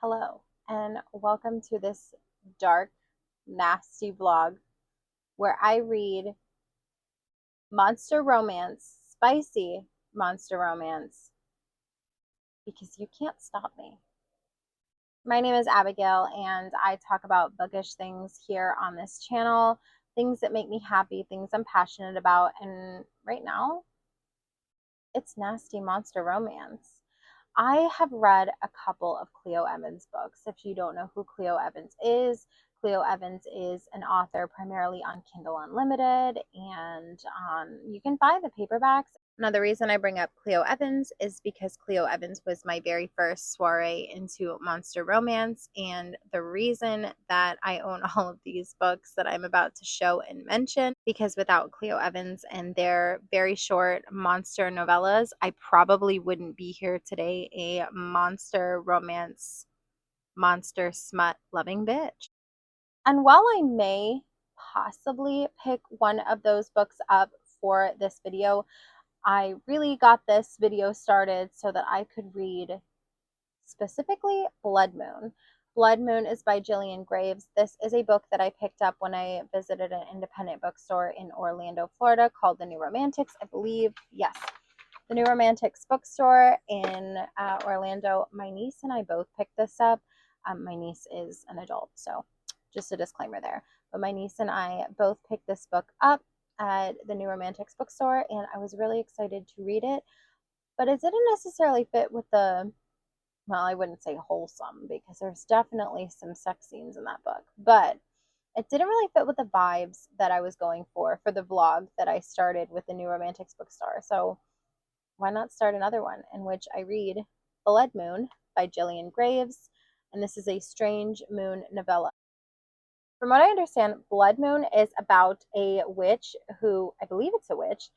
Hello, and welcome to this dark, nasty vlog where I read monster romance, spicy monster romance, because you can't stop me. My name is Abigail, and I talk about bookish things here on this channel, things that make me happy, things I'm passionate about, and right now, it's nasty monster romance. I have read a couple of Cleo Evans books. If you don't know who Cleo Evans is an author primarily on Kindle Unlimited, and you can buy the paperbacks. Now, the reason I bring up Cleo Evans is because Cleo Evans was my very first soiree into monster romance, and the reason that I own all of these books that I'm about to show and mention, because without Cleo Evans and their very short monster novellas, I probably wouldn't be here today, a monster romance, monster smut loving bitch. And while I may possibly pick one of those books up for this video, I really got this video started so that I could read specifically Blood Moon. Blood Moon is by Gillian Graves. This is a book that I picked up when I visited an independent bookstore in Orlando, Florida called The New Romantics, I believe. Yes, The New Romantics bookstore in Orlando. My niece and I both picked this up. My niece is an adult, so just a disclaimer there. But my niece and I both picked this book up at the New Romantics bookstore, and I was really excited to read it. But it didn't necessarily fit with the, well, I wouldn't say wholesome, because there's definitely some sex scenes in that book. But it didn't really fit with the vibes that I was going for the vlog that I started with the New Romantics bookstore. So why not start another one in which I read Blood Moon by Gillian Graves, and this is a strange moon novella. From what I understand, Blood Moon is about a witch who, I believe it's a witch,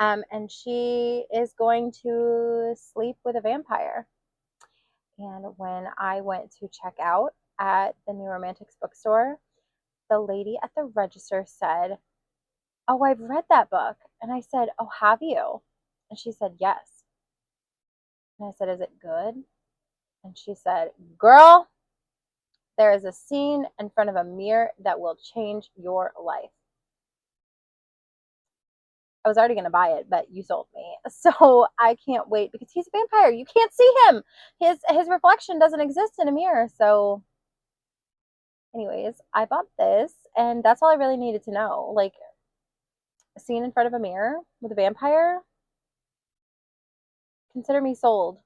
and she is going to sleep with a vampire. And when I went to check out at the New Romantics bookstore, the lady at the register said, "Oh, I've read that book." And I said, "Oh, have you?" And she said, "Yes." And I said, "Is it good?" And she said, "Girl, there is a scene in front of a mirror that will change your life." I was already going to buy it, but you sold me. So I can't wait, because he's a vampire. You can't see him. His reflection doesn't exist in a mirror. So anyways, I bought this, and that's all I really needed to know. Like, a scene in front of a mirror with a vampire, consider me sold.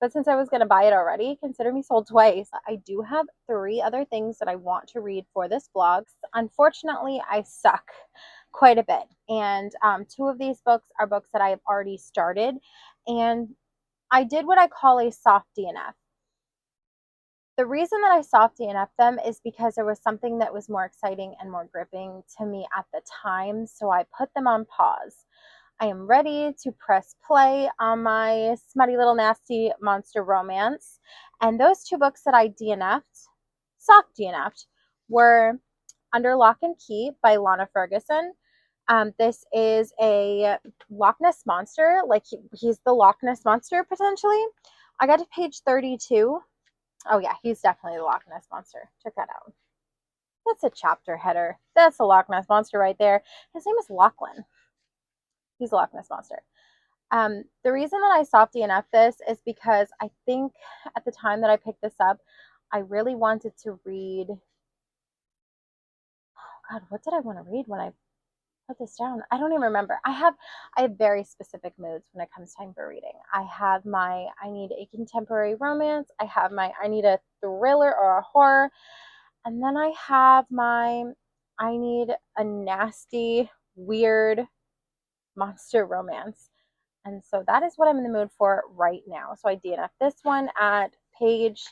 But since I was going to buy it already, consider me sold twice. I do have 3 other things that I want to read for this vlog. Unfortunately, I suck quite a bit. And 2 of these books are books that I have already started. And I did what I call a soft DNF. The reason that I soft DNF them is because there was something that was more exciting and more gripping to me at the time. So I put them on pause. I am ready to press play on my smutty little nasty monster romance. And those 2 books that I DNF'd, soft DNF'd, were Under Lock and Key by Lana Ferguson. This is a Loch Ness monster, like he's the Loch Ness monster potentially. I got to page 32. Oh yeah, he's definitely the Loch Ness monster. Check that out. That's a chapter header. That's the Loch Ness monster right there. His name is Lachlan. He's a Loch Ness monster. The reason that I soft DNF this is because I think at the time that I picked this up, I really wanted to read, oh God, what did I want to read when I put this down? I don't even remember. I have very specific moods when it comes time for reading. I have my, I need a contemporary romance. I have my, I need a thriller or a horror. And then I have my, I need a nasty, weird monster romance. And so that is what I'm in the mood for right now. So I DNF this one at page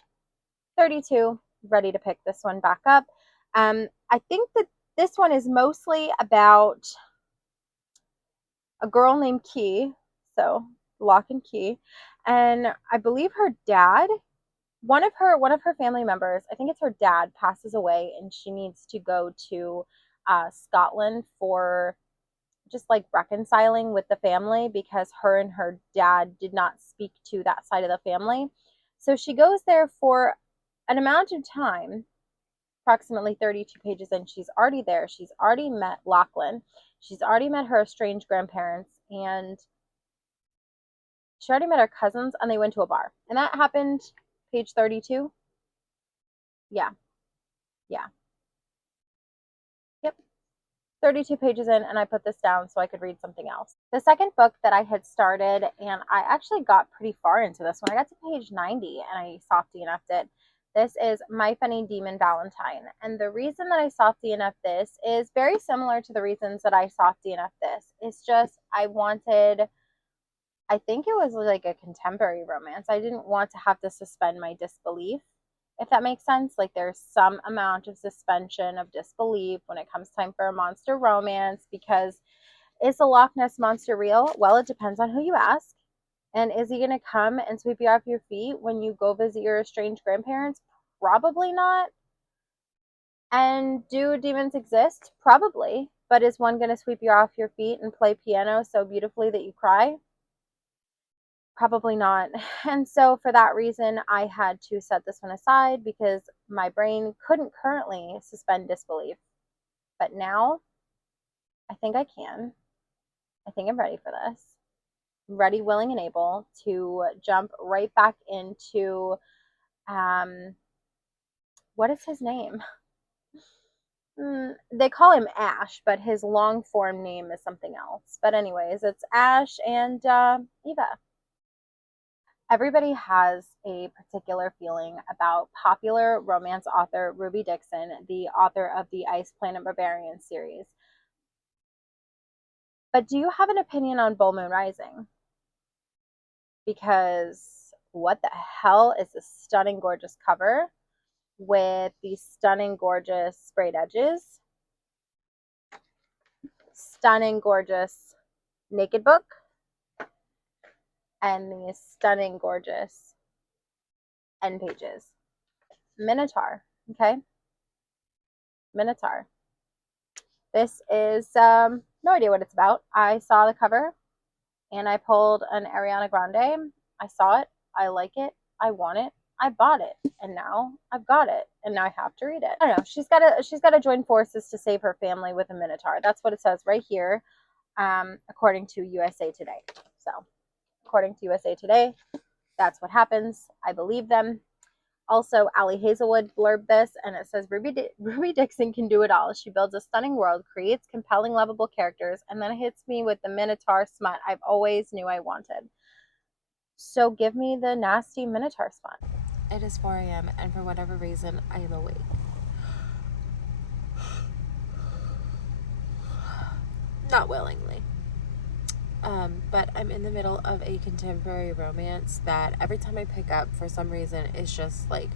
32, ready to pick this one back up. I think that this one is mostly about a girl named Key, so Lock and Key, and I believe her dad, one of her family members, I think it's her dad, passes away, and she needs to go to Scotland for just like reconciling with the family, because her and her dad did not speak to that side of the family. So she goes there for an amount of time, approximately 32 pages in, she's already there. She's already met Lachlan. She's already met her estranged grandparents, and she already met her cousins, and they went to a bar. And that happened page 32. Yeah. Yeah. Yep. 32 pages in, and I put this down so I could read something else. The second book that I had started, and I actually got pretty far into this one. I got to page 90 and I soft DNF'd it. This is My Funny Demon Valentine. And the reason that I soft DNF'd this is very similar to the reasons that I soft DNF'd this. It's just I think it was like a contemporary romance. I didn't want to have to suspend my disbelief, if that makes sense. Like there's some amount of suspension of disbelief when it comes time for a monster romance, because is the Loch Ness monster real? Well, it depends on who you ask. And is he going to come and sweep you off your feet when you go visit your estranged grandparents? Probably not. And do demons exist? Probably. But is one going to sweep you off your feet and play piano so beautifully that you cry? Probably not. And so for that reason, I had to set this one aside because my brain couldn't currently suspend disbelief. But now, I think I can. I think I'm ready for this. Ready, willing, and able to jump right back into, what is his name? They call him Ash, but his long form name is something else. But anyways, it's Ash and Eva. Everybody has a particular feeling about popular romance author Ruby Dixon, the author of the Ice Planet Barbarian series. But do you have an opinion on Bull Moon Rising? Because what the hell is this stunning, gorgeous cover with these stunning, gorgeous sprayed edges? Stunning, gorgeous naked book. And these stunning, gorgeous end pages. Minotaur, okay? Minotaur. This is, no idea what it's about. I saw the cover, and I pulled an Ariana Grande. I saw it. I like it. I want it. I bought it, and now I've got it, and now I have to read it. I don't know. She's got to join forces to save her family with a Minotaur. That's what it says right here, according to USA Today. So, according to USA Today, that's what happens. I believe them. Also, Allie Hazelwood blurbed this, and it says, Ruby Dixon can do it all. She builds a stunning world, creates compelling, lovable characters, and then hits me with the Minotaur smut I've always knew I wanted. So give me the nasty Minotaur smut. It is 4 a.m., and for whatever reason, I am awake. Not willingly. But I'm in the middle of a contemporary romance that every time I pick up, for some reason, is just like,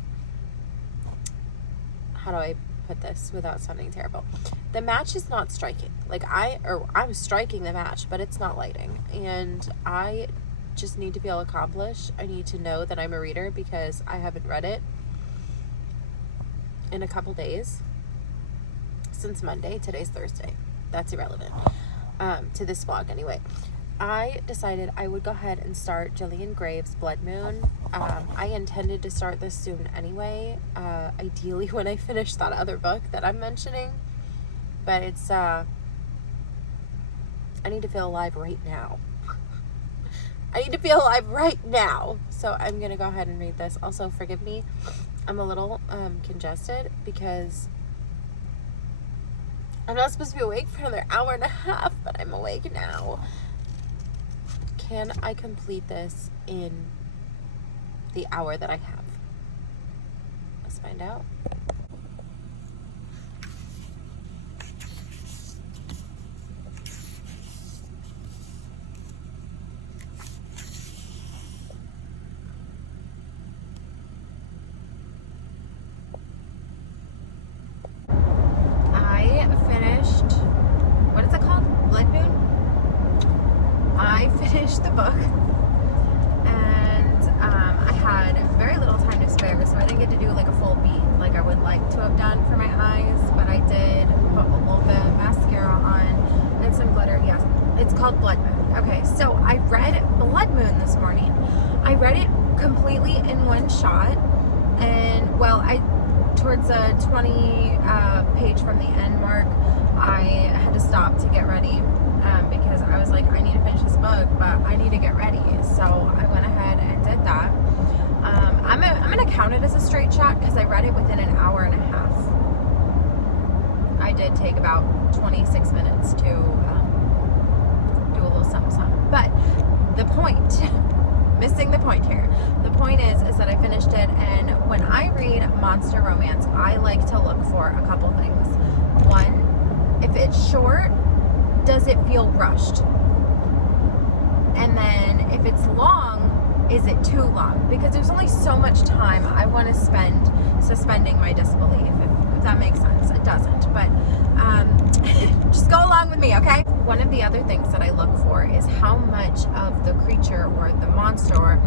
how do I put this without sounding terrible? The match is not striking. Like I'm striking the match, but it's not lighting. And I just need to feel accomplished. I need to know that I'm a reader because I haven't read it in a couple days. Since Monday. Today's Thursday. That's irrelevant. To this vlog anyway. I decided I would go ahead and start Gillian Graves' Blood Moon. I intended to start this soon anyway, ideally when I finish that other book that I'm mentioning, but it's, I need to feel alive right now. I need to feel alive right now, so I'm going to go ahead and read this. Also, forgive me, I'm a little congested because I'm not supposed to be awake for another hour and a half, but I'm awake now. Can I complete this in the hour that I have? Let's find out. I finished, what is it called? Blood Moon? I finished the book, and I had very little time to spare, so I didn't get to do like a full beat like I would like to have done for my eyes, but I did put a little bit of mascara on and some glitter. Yes, it's called Blood Moon. Okay, so I read Blood Moon this morning. I read it completely in one shot, And well, towards a 20 page from the end mark, I had to stop to get ready because I was like, I need to finish this book, but I need to get ready. So I went ahead and did that. I'm going to count it as a straight shot because I read it within an hour and a half. I did take about 26 minutes to do a little something. But the point, missing the point here. The point is that I finished it, and when I read monster romance, I like to look for a couple things. One, if it's short, does it feel rushed? And then if it's long, is it too long? Because there's only so much time I want to spend suspending my disbelief, if that makes sense. It doesn't, but just go along with me, okay? One of the other things that I look for is how much of the creature or the monster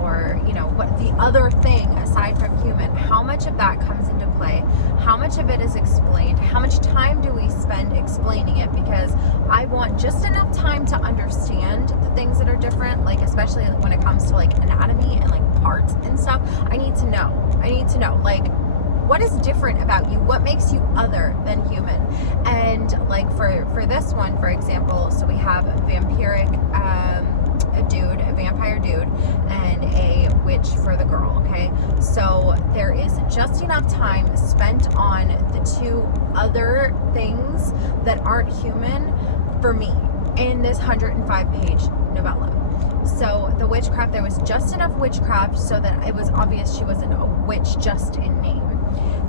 or you know, what the other thing aside from human, how much of that comes into play, how much of it is explained, how much time do we spend explaining it, because I want just enough time to understand the things that are different, like especially when it comes to like anatomy and like parts and stuff. I need to know like, what is different about you? What makes you other than human? And like for this one, for example, so we have a vampiric a vampire dude, and a witch for the girl, okay? So there is just enough time spent on the two other things that aren't human for me in this 105-page novella. So the witchcraft, there was just enough witchcraft so that it was obvious she wasn't a witch just in name.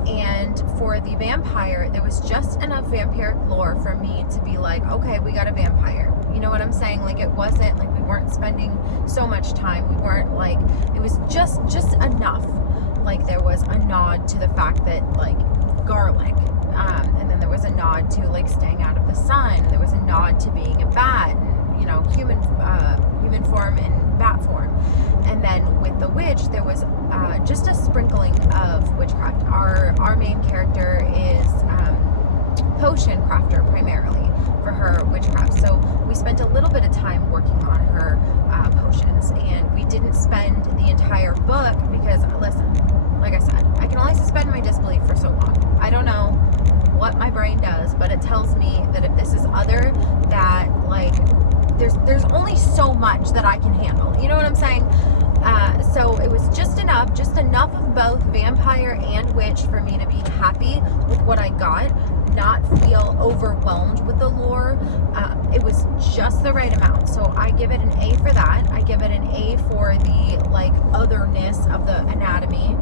And for the vampire, there was just enough vampiric lore for me to be like, okay, we got a vampire. You know what I'm saying? Like, it wasn't like we weren't spending so much time. We weren't like, it was just enough. Like, there was a nod to the fact that, like, garlic. And then there was a nod to, like, staying out of the sun. There was a nod to being a bat, and, you know, human form and bat form. And then with the witch, there was just a sprinkling of witchcraft. Our main character is potion crafter primarily for her witchcraft. So we spent a little bit of time working on her potions, and we didn't spend the entire book because, listen, like I said, I can only suspend my disbelief for so long. I don't know what my brain does, but it tells me that if this is other, that like there's only so much that I can handle. You know what I'm saying? So it was just enough of both vampire and witch for me to be happy with what I got, not feel overwhelmed with the lore. It was just the right amount. So I give it an A for that. I give it an A for the like otherness of the anatomy.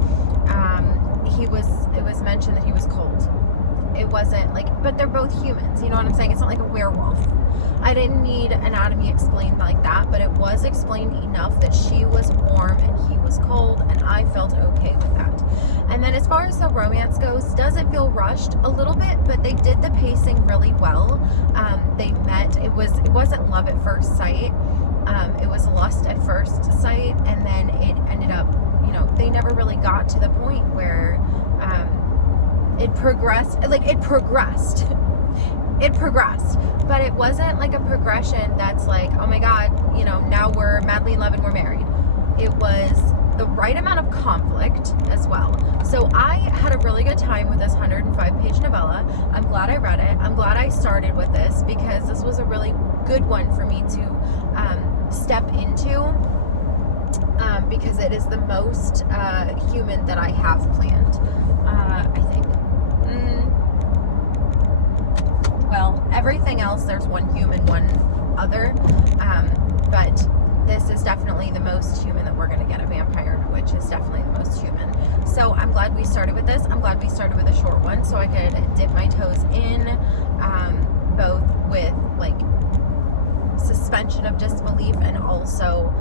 It was mentioned that he was cold. It wasn't like, but they're both humans. You know what I'm saying? It's not like a werewolf. I didn't need anatomy explained like that, but it was explained enough that she was warm and he was cold, and I felt okay with that. And then as far as the romance goes, does it feel rushed? A little bit, but they did the pacing really well. They met, it wasn't love at first sight. It was lust at first sight, and then it ended up, you know, they never really got to the point where it progressed, but it wasn't like a progression that's like, oh my god, you know, now we're madly in love and we're married. It was the right amount of conflict as well. So I had a really good time with this 105-page novella. I'm glad I read it. I'm glad I started with this because this was a really good one for me to step into because it is the most human that I have planned, I think. Well, everything else, there's one human, one other, but this is definitely the most human that we're going to get. A vampire, which is definitely the most human. So I'm glad we started with this. I'm glad we started with a short one so I could dip my toes in, both with like suspension of disbelief and also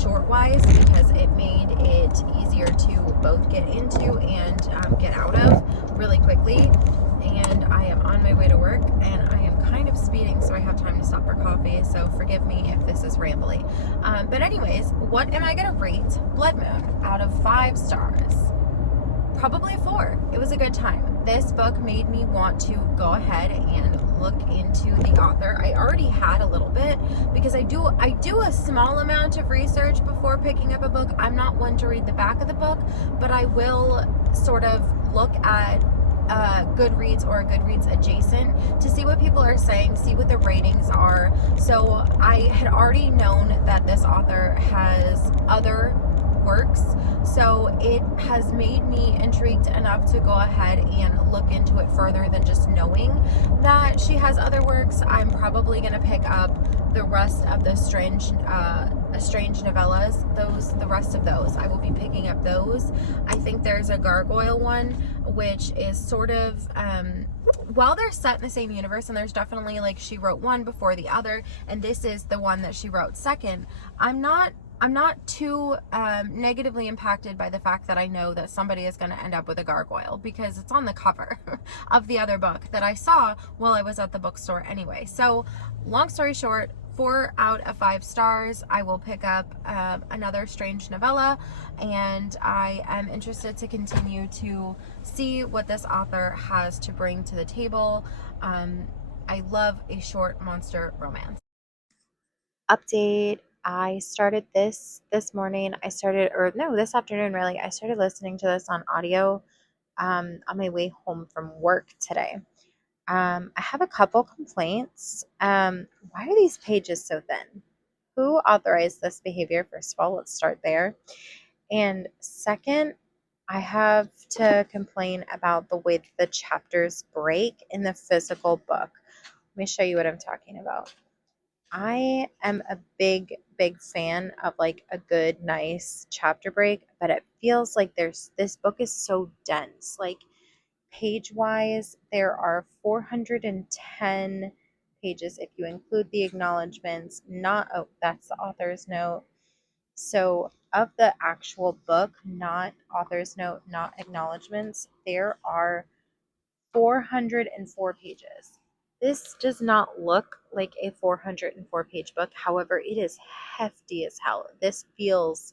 short-wise, because it made it easier to both get into and get out of really quickly. And I am on my way to work, and I am kind of speeding, so I have time to stop for coffee, so forgive me if this is rambly. But anyways, what am I going to rate Blood Moon out of 5 stars? probably 4. It was a good time. This book made me want to go ahead and look into the author. I already had a little bit because I do a small amount of research before picking up a book. I'm not one to read the back of the book, but I will sort of look at Goodreads or Goodreads adjacent to see what people are saying, see what the ratings are. So I had already known that this author has other works, so it has made me intrigued enough to go ahead and look into it further than just knowing that she has other works. I'm probably going to pick up the rest of the strange novellas. The rest of those I will be picking up those. I think there's a gargoyle one, which is sort of while they're set in the same universe, and there's definitely like she wrote one before the other, and this is the one that she wrote second. I'm not too negatively impacted by the fact that I know that somebody is going to end up with a gargoyle because it's on the cover of the other book that I saw while I was at the bookstore anyway. So long story short, 4 out of 5 stars. I will pick up another strange novella, and I am interested to continue to see what this author has to bring to the table. I love a short monster romance. Update. I started this morning. This afternoon, really. I started listening to this on audio on my way home from work today. I have a couple complaints. Why are these pages so thin? Who authorized this behavior? First of all, let's start there. And second, I have to complain about the way that the chapters break in the physical book. Let me show you what I'm talking about. I am a big fan of like a good, nice chapter break, but it feels like this book is so dense. Like page wise, there are 410 pages if you include the acknowledgments. That's the author's note. So, of the actual book, not author's note, not acknowledgments, there are 404 pages. This does not look like a 404 page book. However, it is hefty as hell. This feels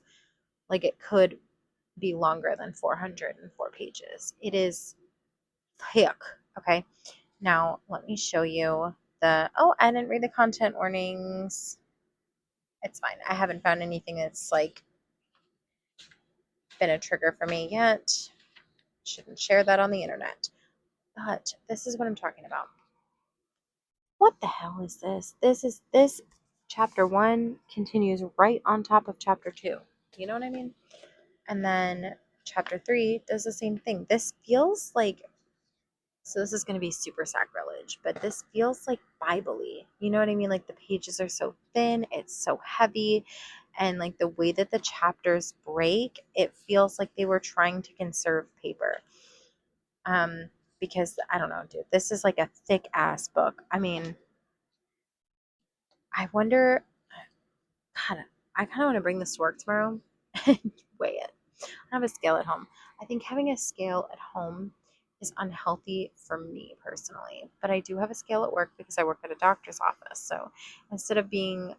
like it could be longer than 404 pages. It is thick. Okay. Now, let me show you I didn't read the content warnings. It's fine. I haven't found anything that's like been a trigger for me yet. Shouldn't share that on the internet. But this is what I'm talking about. What the hell is this? This chapter 1 continues right on top of chapter 2. You know what I mean? And then chapter 3 does the same thing. This feels like, so this is going to be super sacrilege, but this feels like Bible-y. You know what I mean? Like the pages are so thin, it's so heavy, and like the way that the chapters break, it feels like they were trying to conserve paper. Because I don't know, dude, this is like a thick ass book. I mean, I wonder, God, I kind of want to bring this to work tomorrow and weigh it. I have a scale at home. I think having a scale at home is unhealthy for me personally, but I do have a scale at work because I work at a doctor's office. So instead of being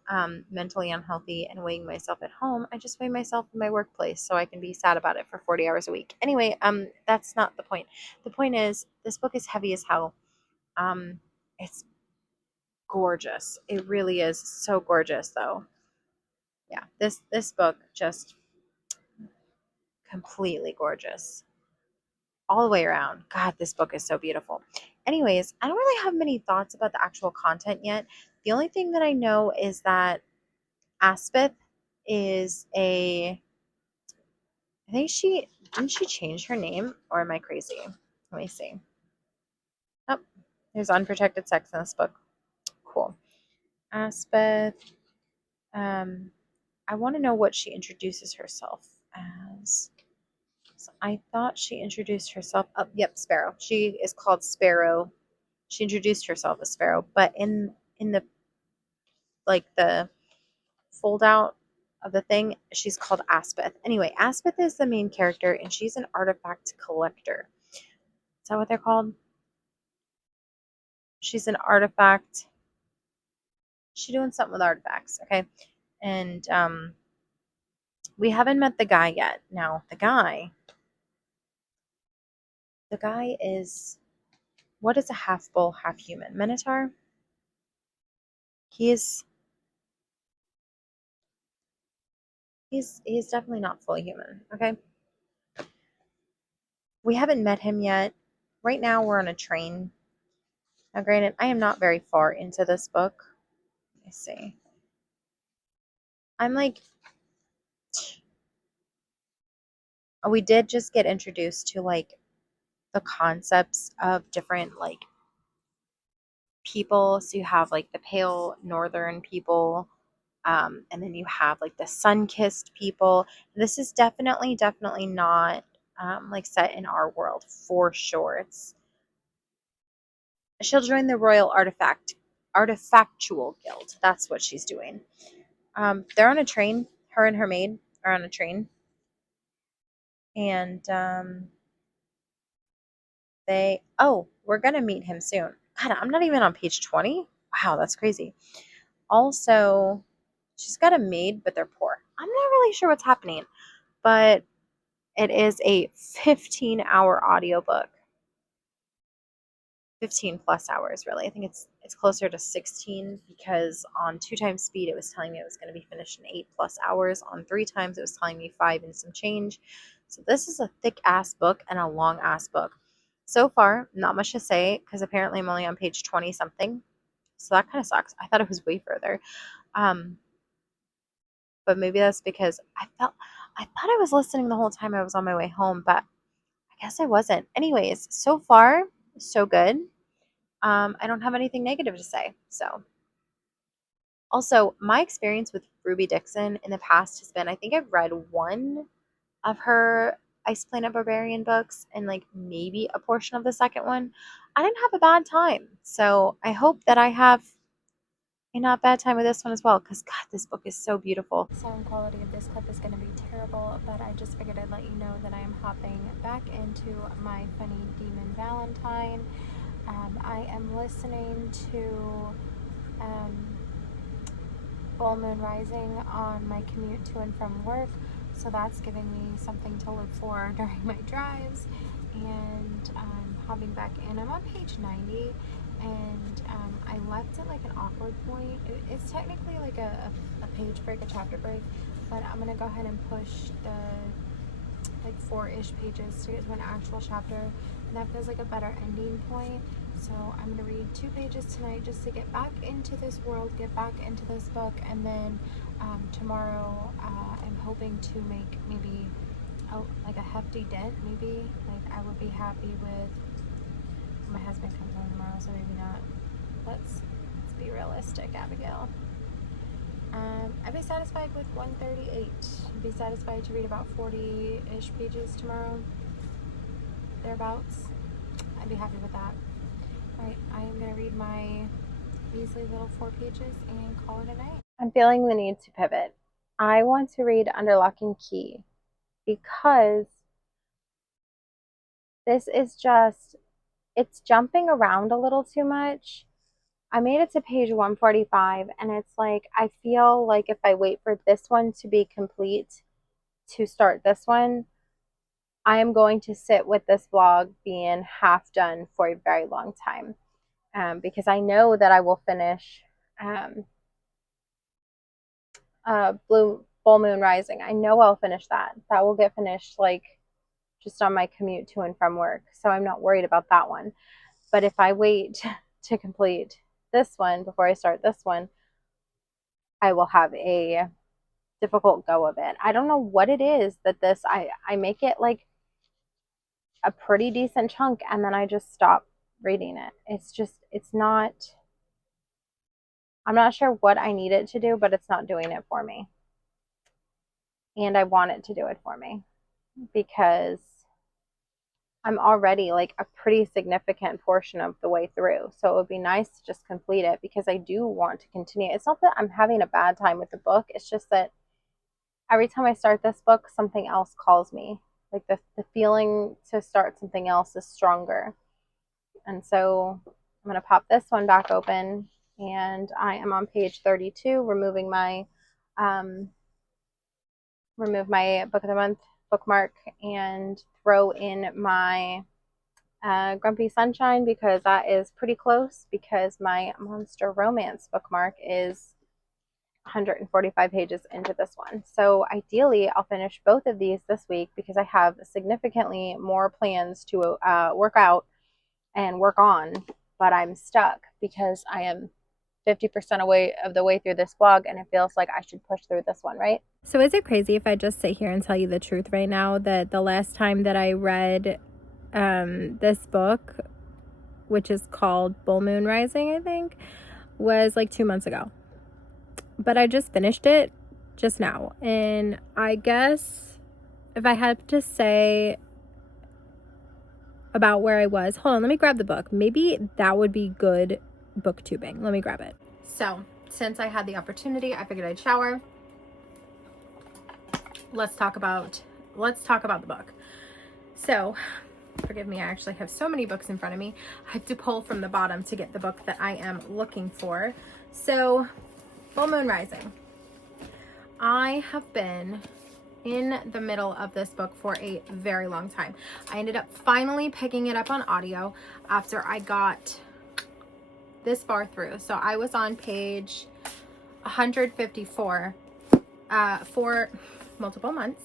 mentally unhealthy and weighing myself at home, I just weigh myself in my workplace so I can be sad about it for 40 hours a week. Anyway, that's not the point. The point is this book is heavy as hell. It's gorgeous. It really is so gorgeous, though. Yeah, this book just completely gorgeous all the way around. God, this book is so beautiful. Anyways, I don't really have many thoughts about the actual content yet. The only thing that I know is that Aspeth is I think she didn't she change her name, or am I crazy? Let me see. Oh, there's unprotected sex in this book. Cool. Aspeth. I want to know what she introduces herself as. So I thought she introduced herself. Oh, yep, Sparrow. She is called Sparrow. She introduced herself as Sparrow, but in the like the fold out of the thing, she's called Aspeth. Anyway, Aspeth is the main character, and she's an artifact collector. Is that what they're called? She's an artifact. She's doing something with artifacts, okay? And we haven't met the guy yet. Now, the guy The guy is, what is a half bull, half human? Minotaur? He's he's definitely not fully human, okay? We haven't met him yet. Right now we're on a train. Now granted, I am not very far into this book. Let me see. I'm like, we did just get introduced to like the concepts of different like people. So you have like the pale northern people, and then you have like the sun-kissed people. This is definitely not like set in our world for sure. She'll join the Royal Artifactual Guild. That's what she's doing. They're on a train. Her and her maid are on a train, and we're gonna meet him soon. God, I'm not even on page 20. Wow, that's crazy. Also, she's got a maid, but they're poor. I'm not really sure what's happening, but it is a 15-hour audiobook. 15 plus hours, really. I think it's closer to 16 because on 2 times speed it was telling me it was going to be finished in 8 plus hours. On 3 times it was telling me 5 and some change. So this is a thick ass book and a long ass book. So far, not much to say because apparently I'm only on page 20 something. So that kind of sucks. I thought it was way further. Um, but maybe that's because I thought I was listening the whole time I was on my way home, but I guess I wasn't. Anyways, so far, so good. I don't have anything negative to say. So, also, my experience with Ruby Dixon in the past has been I think I've read one of her Ice Planet Barbarian books and like maybe a portion of the second one. I didn't have a bad time. So, I hope that I have a not bad time with this one as well because, God, this book is so beautiful. Sound quality of this clip is going to be terrible, but I just figured I'd let you know that I am hopping back into my funny demon Valentine. I am listening to Full Moon Rising on my commute to and from work, so that's giving me something to look for during my drives. And I'm hopping back in. I'm on page 90, and I left at like an awkward point. It's technically like a page break, a chapter break, but I'm gonna go ahead and push the like 4-ish pages to get to an actual chapter, and that feels like a better ending point. So I'm going to read 2 pages tonight just to get back into this world, get back into this book, and then tomorrow I'm hoping to make maybe like a hefty dent. Maybe like I would be happy with, my husband comes home tomorrow, so maybe not. Let's be realistic, Abigail. I'd be satisfied with 138. I'd be satisfied to read about 40-ish pages tomorrow, thereabouts. I'd be happy with that. Alright, I am going to read my measly little 4 pages and call it a night. I'm feeling the need to pivot. I want to read Under Lock and Key because this is just, it's jumping around a little too much. I made it to page 145 and it's like I feel like if I wait for this one to be complete to start this one, I am going to sit with this blog being half done for a very long time, because I know that I will finish Full Moon Rising. I know I'll finish that. That will get finished like just on my commute to and from work, so I'm not worried about that one. But if I wait to complete this one before I start this one, I will have a difficult go of it. I don't know what it is that I make it like a pretty decent chunk and then I just stop reading it. It's not, I'm not sure what I need it to do, but it's not doing it for me. And I want it to do it for me because I'm already like a pretty significant portion of the way through. So it would be nice to just complete it because I do want to continue. It's not that I'm having a bad time with the book. It's just that every time I start this book, something else calls me. Like the feeling to start something else is stronger. And so I'm going to pop this one back open and I am on page 32, remove my book of the month bookmark and throw in my Grumpy Sunshine because that is pretty close because my monster romance bookmark is 145 pages into this one. So ideally, I'll finish both of these this week because I have significantly more plans to work out and work on, but I'm stuck because I am 50% away of the way through this blog and it feels like I should push through this one, right? So is it crazy if I just sit here and tell you the truth right now that the last time that I read this book, which is called Full Moon Rising, I think, was like 2 months ago. But I just finished it just now. And I guess if I had to say about where I was, hold on, let me grab the book. Maybe that would be good booktubing. Let me grab it. So since I had the opportunity, I figured I'd shower. Let's talk about the book. So forgive me, I actually have so many books in front of me. I have to pull from the bottom to get the book that I am looking for. So Full Moon Rising. I have been in the middle of this book for a very long time. I ended up finally picking it up on audio after I got this far through. So I was on page 154 for multiple months.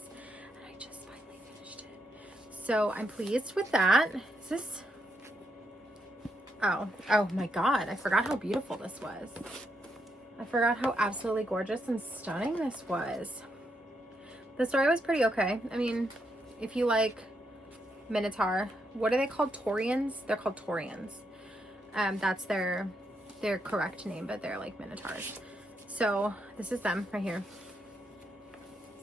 And I just finally finished it. So I'm pleased with that. Is this... Oh my God. I forgot how beautiful this was. I forgot how absolutely gorgeous and stunning this was. The story was pretty okay. I mean, if you like Minotaur, what are they called? Taurians? They're called Taurians. That's their correct name, but they're like Minotaurs. So this is them right here.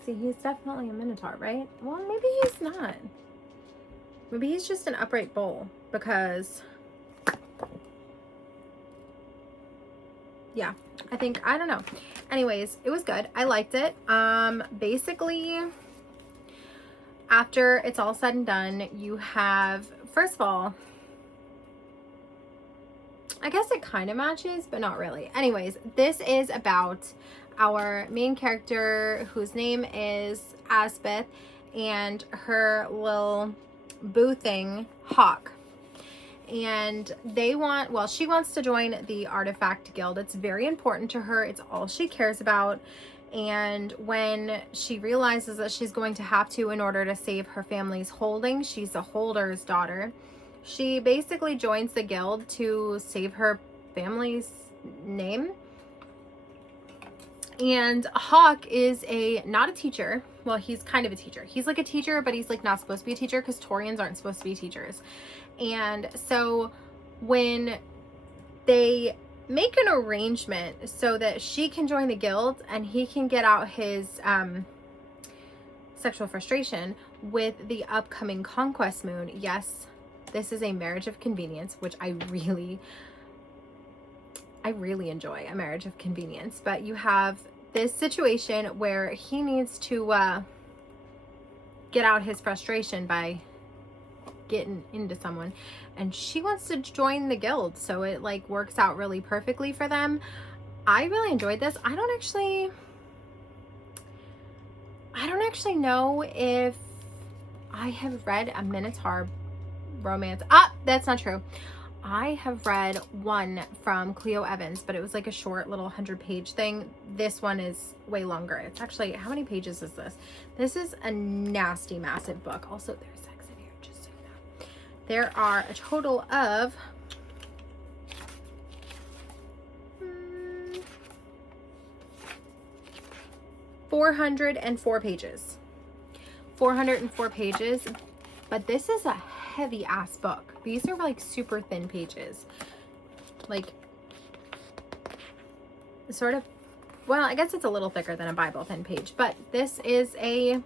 See, he's definitely a Minotaur, right? Well, maybe he's not. Maybe he's just an upright bull because... yeah, I don't know. Anyways, it was good. I liked it. Basically, after it's all said and done, you have, first of all, I guess it kind of matches, but not really. Anyways, this is about our main character whose name is Asbeth and her little boo thing, Hawk. And she wants to join the Artifact Guild. It's very important to her. It's all she cares about. And when she realizes that she's going to have to in order to save her family's holdings, she's a holder's daughter, she basically joins the guild to save her family's name. And Hawk is not a teacher. Well, he's kind of a teacher. He's like a teacher, but he's like not supposed to be a teacher because Taurians aren't supposed to be teachers. And so when they make an arrangement so that she can join the guild and he can get out his sexual frustration with the upcoming conquest moon. Yes, this is a marriage of convenience, which I really enjoy, a marriage of convenience. But you have this situation where he needs to get out his frustration by getting into someone, and she wants to join the guild, so it like works out really perfectly for them. I really enjoyed this. I don't actually know if I have read a Minotaur romance. That's not true. I have read one from Cleo Evans, but it was like a short little 100-page thing. This one is way longer. It's actually, how many pages is this? This is a nasty, massive book. Also, there's sex in here, just so you know. There are a total of 404 pages. 404 pages, but this is a heavy ass book. These are like super thin pages, like sort of, well, I guess it's a little thicker than a Bible thin page, but this is a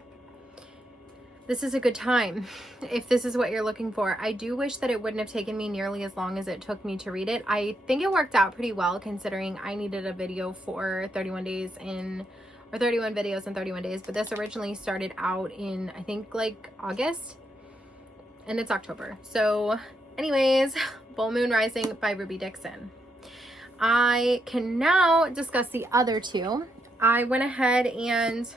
good time if this is what you're looking for. I do wish that it wouldn't have taken me nearly as long as it took me to read it. I think it worked out pretty well considering I needed a video for 31 days or 31 videos in 31 days, but this originally started out in, I think, like August, and it's October. So anyways, Full Moon Rising by Ruby Dixon. I can now discuss the other two. I went ahead and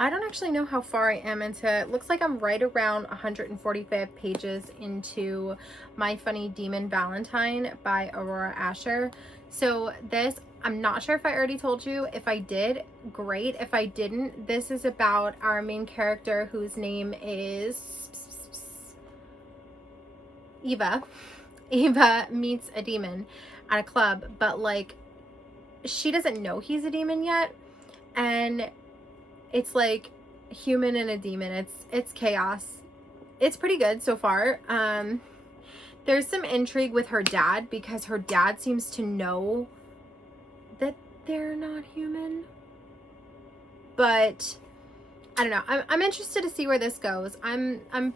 I don't actually know how far I am into it. Looks like I'm right around 145 pages into My Funny Demon Valentine by Aurora Asher. So this, I'm not sure if I already told you. If I did, great. If I didn't, this is about our main character whose name is Eva. Eva meets a demon at a club, but like she doesn't know he's a demon yet. And it's like human and a demon. It's chaos. It's pretty good so far. There's some intrigue with her dad because her dad seems to know that they're not human. But I don't know. I'm interested to see where this goes. I'm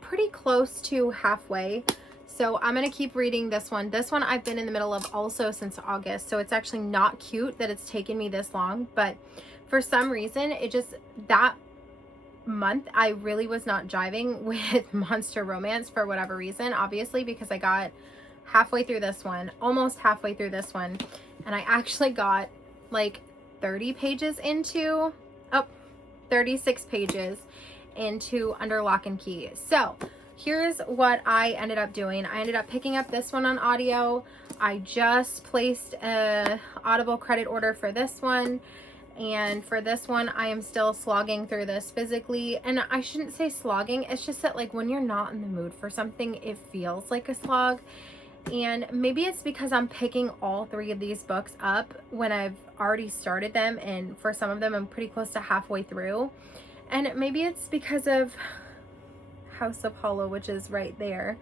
pretty close to halfway. So I'm going to keep reading this one. This one I've been in the middle of also since August. So it's actually not cute that it's taken me this long, but for some reason, it just, that month, I really was not jiving with monster romance for whatever reason. Obviously, because I got halfway through this one, almost halfway through this one, and I actually got like 30 pages into, 36 pages into Under Lock and Key. So here's what I ended up doing. I ended up picking up this one on audio. I just placed a Audible credit order for this one. And for this one, I am still slogging through this physically. And I shouldn't say slogging. It's just that like when you're not in the mood for something, it feels like a slog. And maybe it's because I'm picking all three of these books up when I've already started them. And for some of them, I'm pretty close to halfway through. And maybe it's because of House of Hollow, which is right there.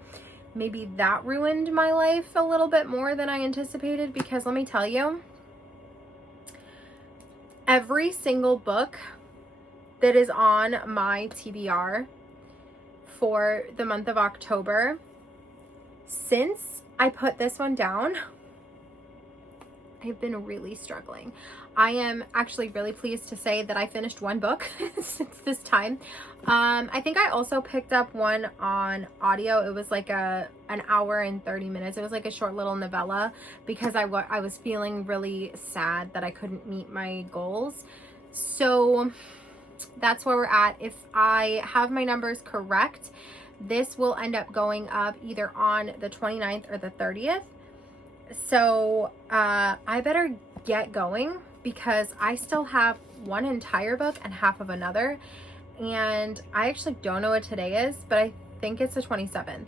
Maybe that ruined my life a little bit more than I anticipated. Because let me tell you, every single book that is on my TBR for the month of October, since I put this one down, I've been really struggling. I am actually really pleased to say that I finished one book since this time. I think I also picked up one on audio. It was like an hour and 30 minutes. It was like a short little novella because I was feeling really sad that I couldn't meet my goals. So that's where we're at. If I have my numbers correct, this will end up going up either on the 29th or the 30th. So I better get going because I still have one entire book and half of another. And I actually don't know what today is, but I think it's the 27th.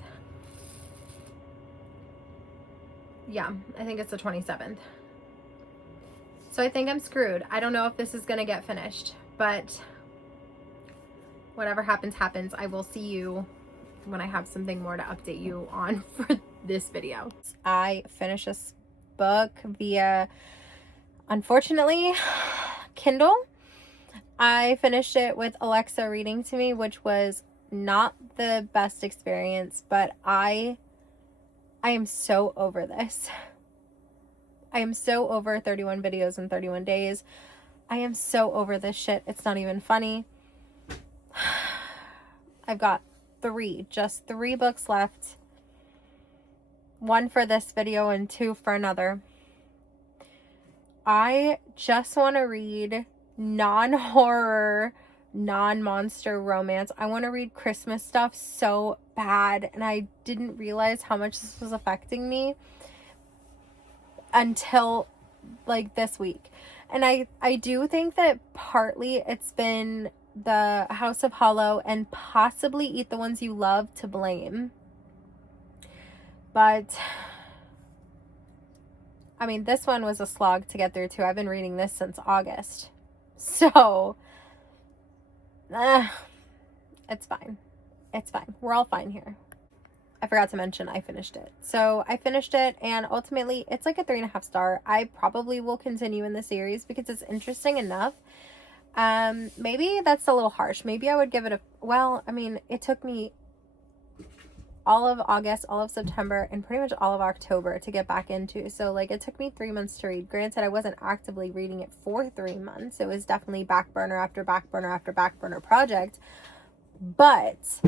Yeah, I think it's the 27th. So I think I'm screwed. I don't know if this is going to get finished, but whatever happens, happens. I will see you when I have something more to update you on for this video. I finished this book via, unfortunately, Kindle. I finished it with Alexa reading to me, which was not the best experience, but I am so over this. I am so over 31 videos in 31 days. I am so over this shit. It's not even funny. I've got just three books left. One for this video and two for another. I just want to read non-horror, non-monster romance. I want to read Christmas stuff so bad, and I didn't realize how much this was affecting me until like this week. And I do think that partly it's been the House of Hollow and possibly Eat the Ones You Love to blame. But I mean, this one was a slog to get through too. I've been reading this since August. So it's fine. It's fine. We're all fine here. I forgot to mention I finished it. So I finished it, and ultimately it's like a 3.5 star. I probably will continue in the series because it's interesting enough. Maybe that's a little harsh. Maybe I would give it well, I mean, it took me all of August, all of September, and pretty much all of October to get back into. So like it took me 3 months to read. Granted, I wasn't actively reading it for 3 months. It was definitely back burner after back burner after back burner project. But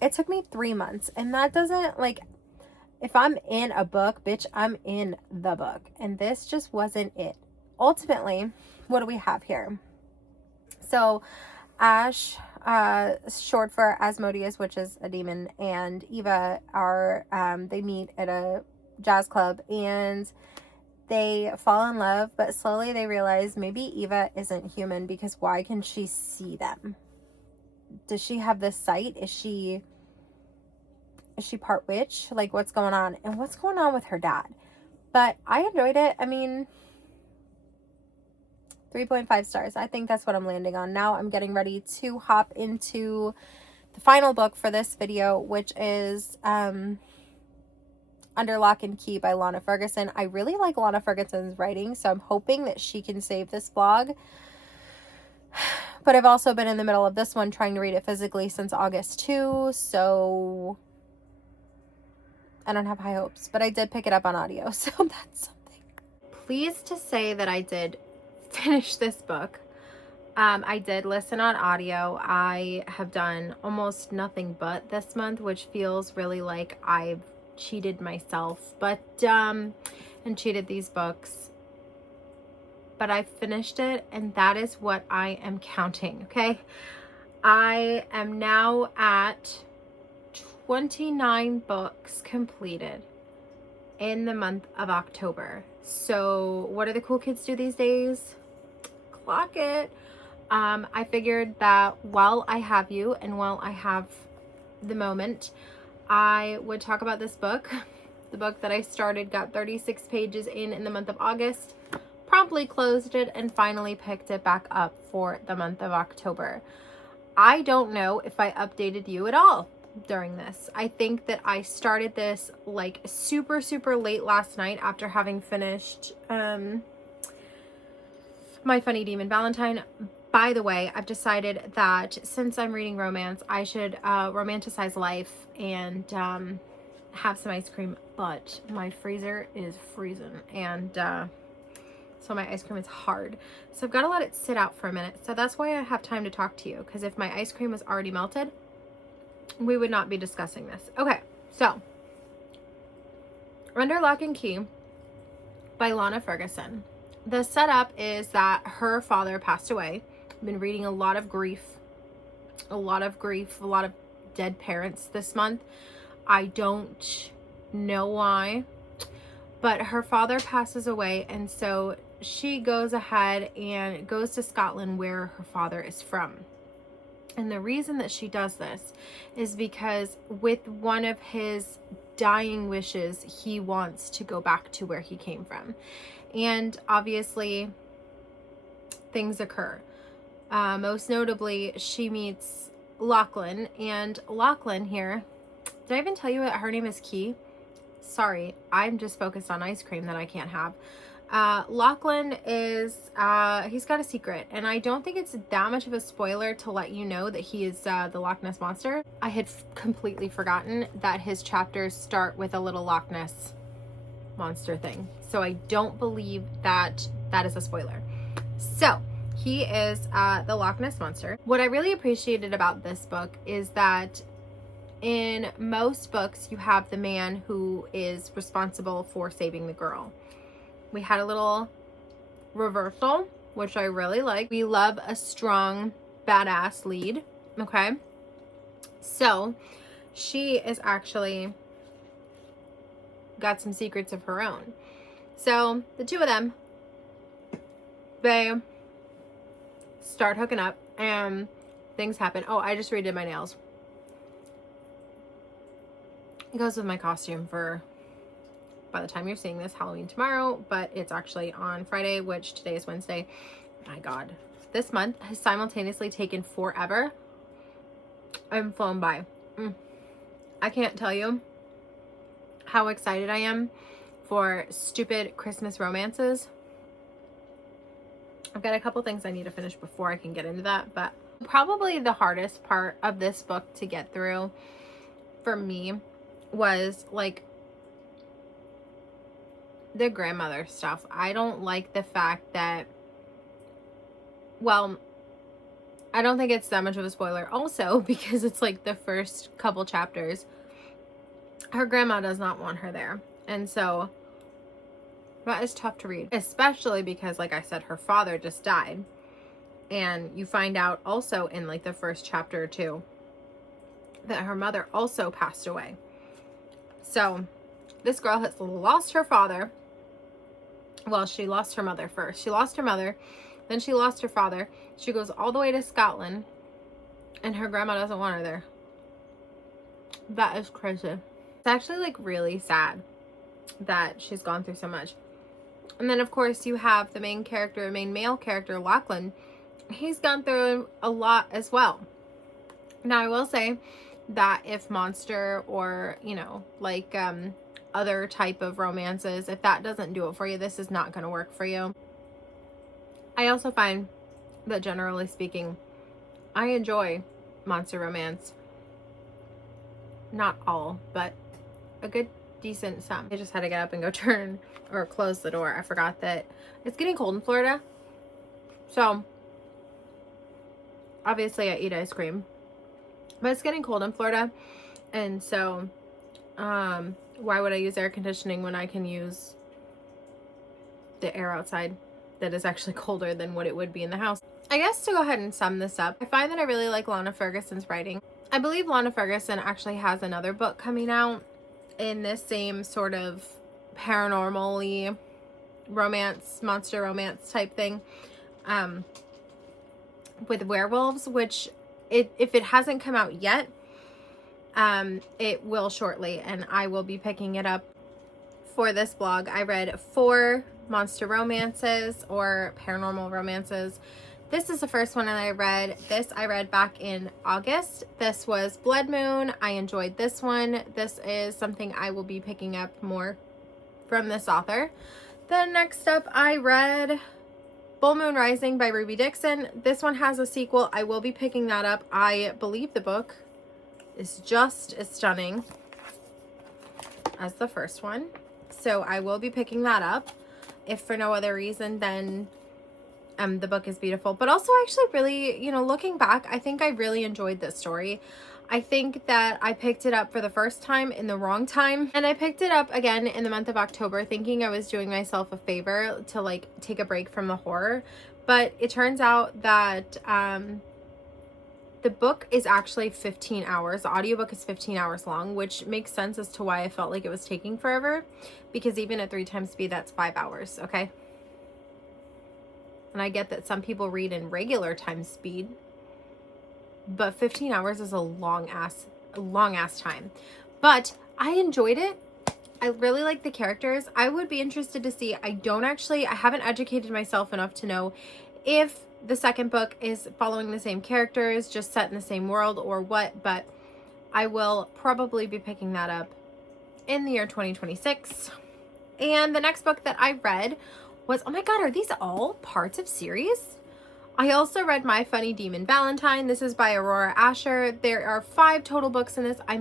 it took me 3 months, and that doesn't, like, if I'm in a book, bitch, I'm in the book. And this just wasn't it. Ultimately, what do we have here? So Ash, short for Asmodeus, which is a demon, and Eva are, they meet at a jazz club and they fall in love, but slowly they realize maybe Eva isn't human, because why can she see them? Does she have this sight? Is she part witch? Like, what's going on? And what's going on with her dad? But I enjoyed it. I mean, 3.5 stars. I think that's what I'm landing on. Now I'm getting ready to hop into the final book for this video, which is Under Lock and Key by Lana Ferguson. I really like Lana Ferguson's writing, so I'm hoping that she can save this vlog. But I've also been in the middle of this one trying to read it physically since August 2, so I don't have high hopes. But I did pick it up on audio, so that's something. Pleased to say that I did finish this book. I did listen on audio. I have done almost nothing but this month, which feels really like I've cheated myself, but and cheated these books. But I finished it, and that is what I am counting, okay? I am now at 29 books completed in the month of October. So what do the cool kids do these days? Clock it. I figured that while I have you and while I have the moment, I would talk about this book. The book that I started, got 36 pages in the month of August, promptly closed it, and finally picked it back up for the month of October. I don't know if I updated you at all during this. I think that I started this like super late last night after having finished My Funny Demon Valentine. By the way, I've decided that since I'm reading romance, I should romanticize life and have some ice cream, but my freezer is freezing, and so my ice cream is hard. So I've got to let it sit out for a minute. So that's why I have time to talk to you, because if my ice cream was already melted, we would not be discussing this. Okay, so Under Lock and Key by Lana Ferguson. The setup is that her father passed away. I've been reading a lot of grief, a lot of dead parents this month. I don't know why, but her father passes away, and so she goes ahead and goes to Scotland, where her father is from. And the reason that she does this is because with one of his dying wishes, he wants to go back to where he came from. And obviously things occur. Most notably, she meets Lachlan, and Lachlan here, did I even tell you that her name is Key? Sorry, I'm just focused on ice cream that I can't have. Lachlan is, he's got a secret, and I don't think it's that much of a spoiler to let you know that he is the Loch Ness Monster. I had completely forgotten that his chapters start with a little Loch Ness Monster thing, so I don't believe that that is a spoiler. So he is the Loch Ness Monster. What I really appreciated about this book is that in most books you have the man who is responsible for saving the girl. We had a little reversal, which I really like. We love a strong, badass lead, okay? So she is actually got some secrets of her own. So the two of them, they start hooking up and things happen. Oh, I just redid my nails. It goes with my costume for, by the time you're seeing this, Halloween tomorrow, but it's actually on Friday, which today is Wednesday. My God, this month has simultaneously taken forever. I'm flown by. I can't tell you how excited I am for stupid Christmas romances. I've got a couple things I need to finish before I can get into that, but probably the hardest part of this book to get through for me was like the grandmother stuff. I don't like the fact that, well, I don't think it's that much of a spoiler also because it's like the first couple chapters. Her grandma does not want her there. And so that is tough to read, especially because, like I said, her father just died. And you find out also in like the first chapter or two that her mother also passed away. So this girl has lost her father. Well, she lost her mother first. She lost her mother, then she lost her father. She goes all the way to Scotland, and her grandma doesn't want her there. That is crazy. It's actually like really sad that she's gone through so much. And then of course you have the main male character, Lachlan. He's gone through a lot as well. Now I will say that if monster or, you know, like other type of romances, if that doesn't do it for you, this is not going to work for you. I also find that generally speaking, I enjoy monster romance. Not all, but a good decent some. I just had to get up and go turn or close the door. I forgot that it's getting cold in Florida. So obviously I eat ice cream, but it's getting cold in Florida. And so why would I use air conditioning when I can use the air outside that is actually colder than what it would be in the house? I guess to go ahead and sum this up, I find that I really like Lana Ferguson's writing. I believe Lana Ferguson actually has another book coming out in this same sort of paranormal-y romance, monster romance type thing, with werewolves, which if it hasn't come out yet, it will shortly, and I will be picking it up for this blog. I read 4 monster romances or paranormal romances. This is the first one that I read. This I read back in August. This was Blood Moon. I enjoyed this one. This is something I will be picking up more from this author. Then next up I read Full Moon Rising by Ruby Dixon. This one has a sequel. I will be picking that up. I believe the book is just as stunning as the first one. So I will be picking that up. If for no other reason than the book is beautiful. But also actually really, you know, looking back, I think I really enjoyed this story. I think that I picked it up for the first time in the wrong time. And I picked it up again in the month of October thinking I was doing myself a favor to like take a break from the horror. But it turns out that the book is actually 15 hours. The audiobook is 15 hours long, which makes sense as to why I felt like it was taking forever. Because even at 3 times speed, that's 5 hours, okay? And I get that some people read in regular time speed, but 15 hours is a long ass time. But I enjoyed it. I really like the characters. I would be interested to see. I haven't educated myself enough to know if the second book is following the same characters, just set in the same world or what, but I will probably be picking that up in the year 2026. And the next book that I read was, oh my god, are these all parts of series? I also read My Funny Demon Valentine. This is by Aurora Asher. There are 5 total books in this. I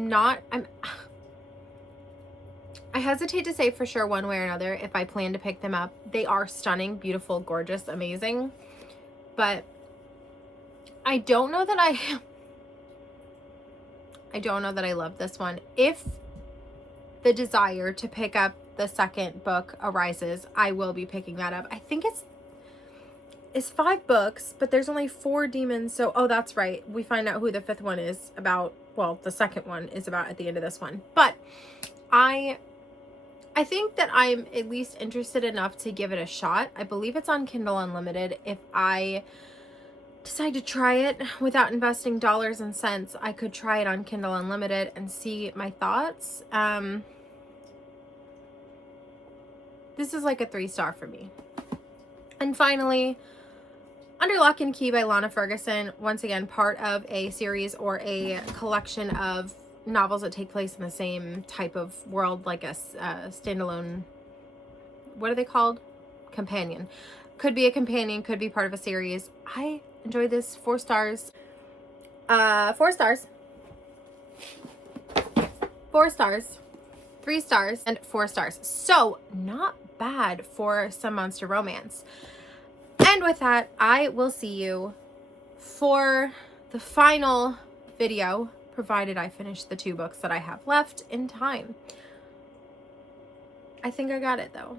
hesitate to say for sure one way or another if I plan to pick them up. They are stunning, beautiful, gorgeous, amazing. But I don't know that I love this one. If the desire to pick up the second book arises, I will be picking that up. I think it's 5 books, but there's only 4 demons. So, oh, that's right. We find out who the 5th one is about. Well, the second one is about at the end of this one. But I think that I'm at least interested enough to give it a shot. I believe it's on Kindle Unlimited. If I decide to try it without investing dollars and cents, I could try it on Kindle Unlimited and see my thoughts. This is like a 3-star for me. And finally, Under Lock and Key by Lana Ferguson. Once again, part of a series or a collection of novels that take place in the same type of world, like a standalone, what are they called? Companion. Could be a companion, could be part of a series. I enjoyed this. 4 stars. 4 stars. 4 stars. 3 stars and 4 stars. So not bad for some monster romance. And with that, I will see you for the final video, provided I finish the 2 books that I have left in time. I think I got it though.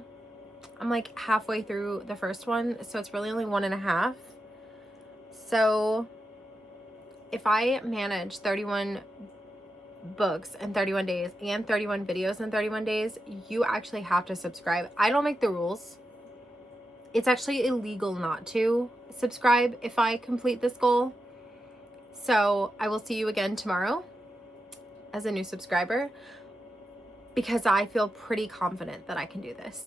I'm like halfway through the first one, so it's really only 1.5. So if I manage 31 books in 31 days and 31 videos in 31 days, you actually have to subscribe. I don't make the rules. It's actually illegal not to subscribe if I complete this goal. So I will see you again tomorrow as a new subscriber, because I feel pretty confident that I can do this.